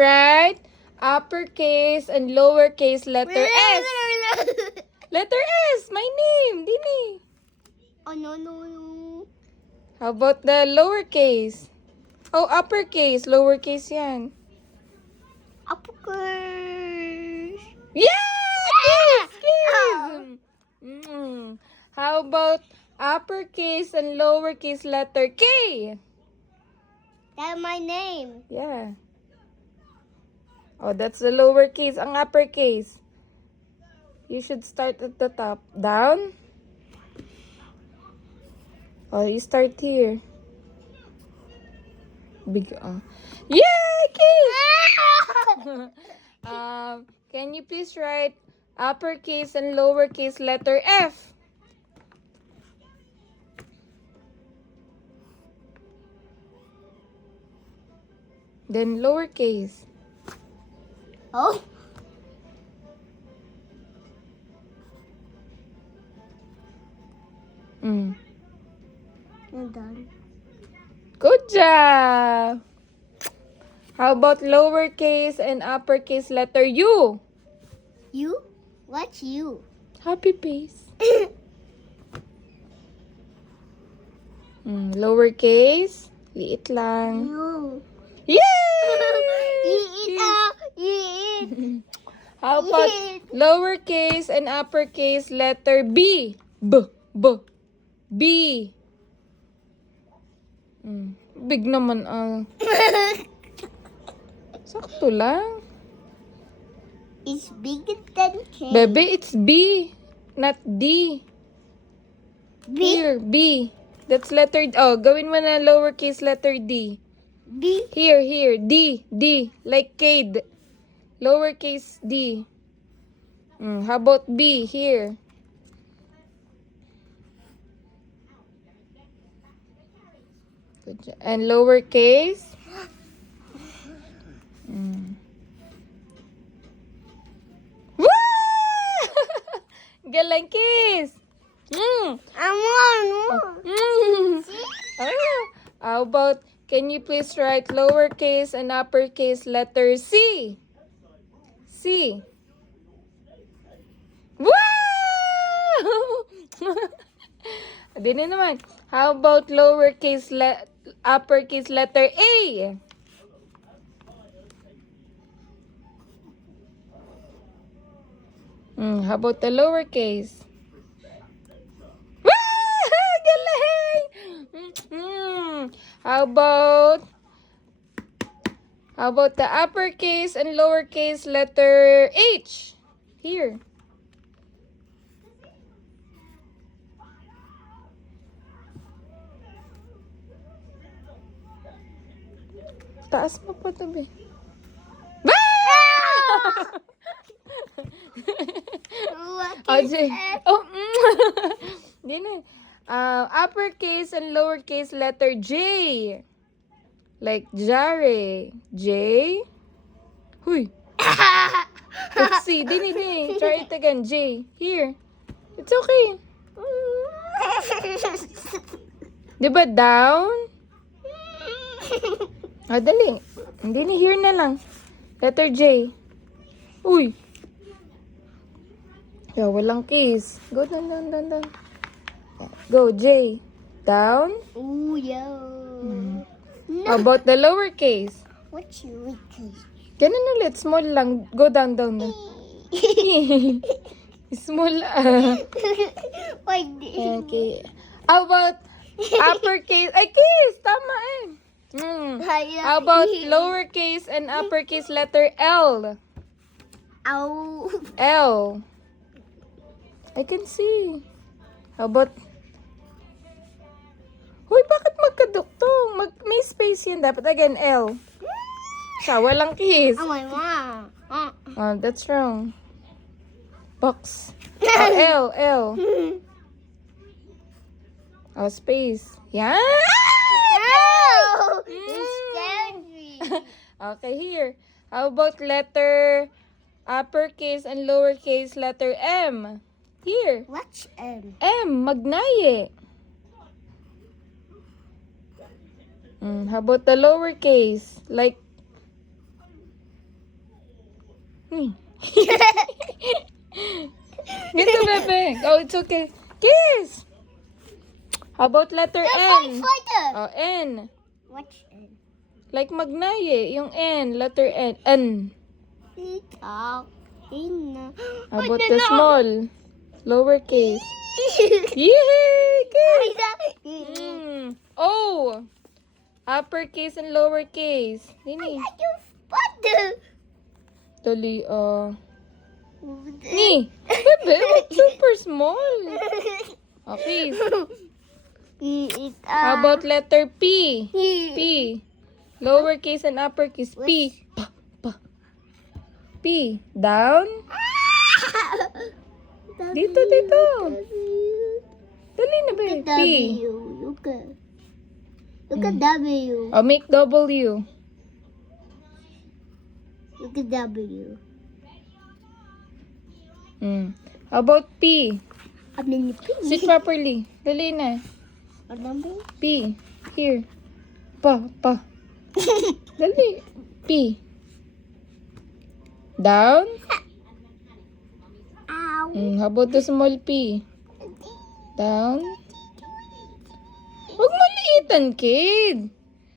Right? Uppercase and lowercase letter S. Letter S, my name, Dini. Oh, no. How about the lowercase? Oh, uppercase, lowercase yan. Uppercase. Yeah! Kiss! How about uppercase and lowercase letter K? That's my name. Yeah. Oh, that's the lowercase. Ang uppercase. You should start at the top. Down. Oh, you start here. Big. Yeah, kiss! Can you please write uppercase and lowercase letter F? Then lowercase. Oh. I'm done. Good job! How about lowercase and uppercase letter U? You? What's you? Happy face. Lowercase. Liit lang. You. Yay! Eat. How about lowercase and uppercase letter B? B. Big naman sakto lang. It's bigger than K. Bebe, it's B, not D. B. Here, B. That's letter gawin mo na lowercase letter D. B. Here, D, like Cade. Lowercase D. How about B here? Good job. And lowercase? Woo! Galang kiss! How about, can you please write lowercase and uppercase letter C? C. Wow! Dini naman. How about lowercase uppercase letter A? How about the lowercase? Galing! How about the uppercase and lowercase letter H? Here. Taas mo pa ito, be. Uppercase and lowercase letter J. Like Jare. J. Huy. Let's see. Dini. Try it again. J. Here. It's okay. Diba down? Dali. Hindi ni here na lang. Letter J. Uy. Walang kiss. Go down. Go, J. Down. Ooh, yo. How about the lowercase? What's your Ganun ulit. Small lang. Go down. Small. Okay. How about uppercase? Ay, kiss! Tama eh. How about lowercase and uppercase letter L? Ow. L. I can see. How about... Hoy, bakit magkaduktong? May space yan. Dapat again, L. Walang kiss. Oh, my mom. Oh, that's wrong. Box. Oh, L. Oh, space. Yan. Oh, you scared me. Okay, here. How about letter uppercase and lowercase letter M? Here. What's M? M, magnaye. How about the lowercase? Like Hmm. Dito, bebe. Oh, it's okay. Kiss! How about letter N? Oh, N. What's N? Like magnaye, yung N, letter N. N. How About the small, lowercase. Yay! Kiss! Mm. O. Uppercase and lowercase. Nini. Dali, Ni. Bebe, what's super small? Okay. How about letter P? P. Lowercase and uppercase. P. P. Down. Dito. Dali na ba? P. Look at W. Oh, make W. Look at W. How about P? I mean, P. Sit properly. Dali na. What number? P. Here. Pa. Dali. P. Down. Ow. How about the small P? Down. Huwag maliitan, kid.